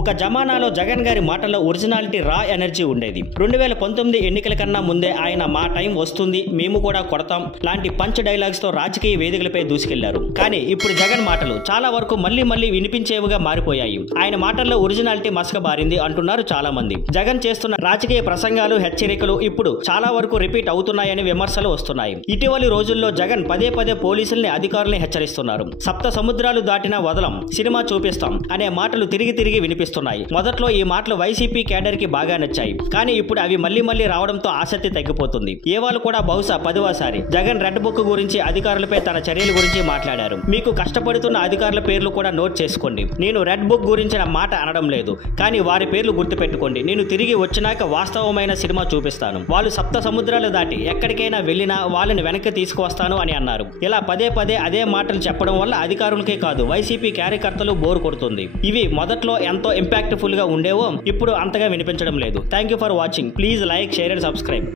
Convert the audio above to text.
ఒక జమానాలో జగన్ గారి మాటల్లో ఒరిజినాలిటీ రా ఎనర్జీ ఉండేది. 2019 ఎన్నికల కన్నా ముందే ఆయన మా టైం వస్తుంది, మేము కూడా కొడతాం లాంటి పంచ్ డైలాగ్స్ తో రాజకీయ వేదికలపై దూసుకెళ్లారు. కానీ ఇప్పుడు జగన్ మాటలు చాలా వరకు మళ్లీ వినిపించేవిగా మారిపోయాయి. ఆయన మాటల్లో ఒరిజినాలిటీ మసకబారింది అంటున్నారు చాలా మంది. జగన్ చేస్తున్న రాజకీయ ప్రసంగాలు, హెచ్చరికలు ఇప్పుడు చాలా వరకు రిపీట్ అవుతున్నాయని విమర్శలు వస్తున్నాయి. ఇటీవలి రోజుల్లో జగన్ పదే పోలీసుల్ని, అధికారుల్ని హెచ్చరిస్తున్నారు. సప్త సముద్రాలు దాటినా వదలం, సినిమా చూపిస్తాం అనే మాటలు తిరిగి వినిపిస్తున్నాయి. మొదట్లో ఈ మాటలు వైసీపీ కేడర్ కి బాగా నచ్చాయి. కానీ ఇప్పుడు అవి మళ్లీ రావడంతో ఆసక్తి తగ్గిపోతుంది. ఏవాళ్ళు కూడా బహుశా 10వసారి జగన్ రెడ్ బుక్ గురించి, అధికారులపై తన చర్యల గురించి మాట్లాడారు. మీకు కష్టపడుతున్న అధికారుల పేర్లు కూడా నోట్ చేసుకోండి. నేను రెడ్ బుక్ గురించిన మాట అనడం లేదు, కానీ వారి పేర్లు గుర్తుపెట్టుకోండి. నేను తిరిగి వచ్చినాక వాస్తవమైన సినిమా చూపిస్తాను. వాళ్ళు సప్త సముద్రాలు దాటి ఎక్కడికైనా వెళ్ళినా వాళ్ళని వెనక్కి తీసుకువస్తాను అని అన్నారు. ఇలా పదే అదే మాటలు చెప్పడం వల్ల అధికారులకే కాదు వైసీపీ కార్యకర్తలు బోర్ కొడుతుంది. ఇవి మొదట్లో ఎంతో ఇంపాక్ట్ఫుల్ గా ఉండేవో ఇప్పుడు అంతగా వినిపించడం లేదు. Thank you for watching. Please like, share and subscribe.